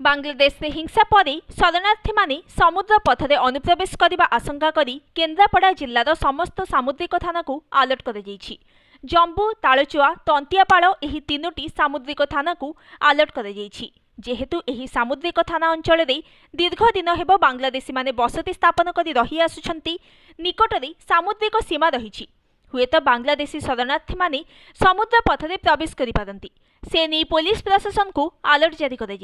बांग्लादेश में हिंसा पर शरणार्थी माने समुद्र पथरे अनुप्रवेश करने आशंका करी केन्द्रापड़ा जिल्लार समस्त सामुद्रिक थाना को अलर्ट कर जम्बू तालचुआ तंतियापाड़ एही तीनोटी सामुद्रिक थाना को अलर्ट कर जेहेतु एही सामुद्रिक थाना अंचल दीर्घ दिन हेब बांग्लादेशी माने बसति स्थापन कर रही आसुछंती। निकटरे सामुद्रिक सीमा रही हुएत बांग्लादेशी शरणार्थी माने समुद्र पथरे प्रवेश करि पारंती। से नहीं पुलिस प्रशासन को अलर्ट जारी कर